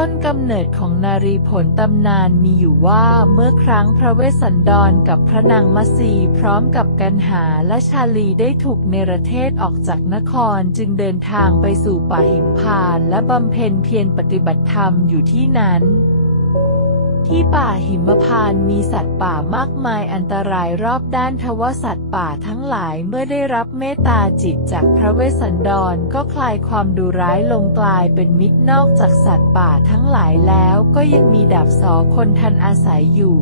ต้นกำเนิดของนารีผลตำนานมีอยู่ว่าเมื่อครั้งพระเวสสันดรกับพระนางมัสีพร้อมกับกันหาและชาลีได้ถูกเนรเทศออกจากนครจึงเดินทางไปสู่ป่าหิมพานและบำเพ็ญเพียรปฏิบัติธรรมอยู่ที่นั้น ที่ป่าหิมพานต์มีสัตว์ป่ามากมายอันตรายรอบด้านทว่าสัตว์ป่าทั้งหลายเมื่อได้รับเมตตาจิตจากพระเวสสันดรก็คลายความดุร้ายลงกลายเป็นมิตรนอกจากสัตว์ป่าทั้งหลายแล้วก็ยังมีดาบสอคนทันอาศัยอยู่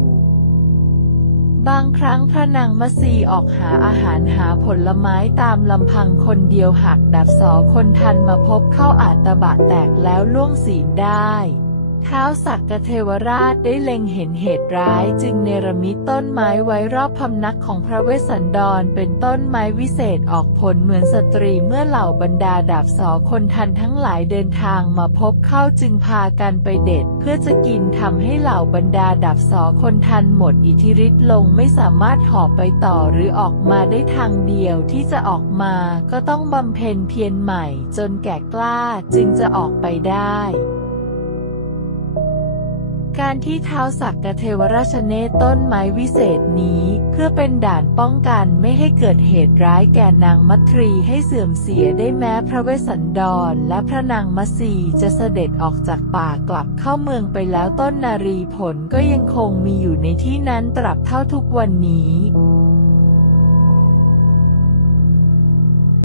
บางครั้งพระนางมัสีออกหาอาหารหาผลไม้ตามลำพังคนเดียวหากดาบสอคนทันมาพบเข้าอาตบะแตกแล้วล่วงศีลได้ ท้าวสักกเทวราชได้เล็งเห็นเหตุร้ายจึงเนรมิตต้นไม้ไว้รอบพำนักของพระเวสสันดรเป็นต้นไม้วิเศษออกผลเหมือนสตรีเมื่อเหล่าบรรดาดาบสอคนทันทั้งหลายเดินทางมาพบเข้าจึงพากันไปเด็ด เพื่อจะกินทำให้เหล่าบรรดาดาบสอคนทันหมดอิทธิฤทธิ์ลงไม่สามารถหอบไปต่อหรือออกมาได้ทางเดียวที่จะออกมาก็ต้องบำเพ็ญเพียรใหม่จนแก่กล้าจึงจะออกไปได้ การที่เท้าสักกเทวราชเนตต้นไม้วิเศษนี้ เพื่อเป็นด่านป้องกันไม่ให้เกิดเหตุร้ายแก่นางมัทรีให้เสื่อมเสียได้แม้พระเวสสันดร และพระนางมัสีจะเสด็จออกจากป่ากลับเข้าเมืองไปแล้วต้นนารีผลก็ยังคงมีอยู่ในที่นั้นตราบเท่าทุกวันนี้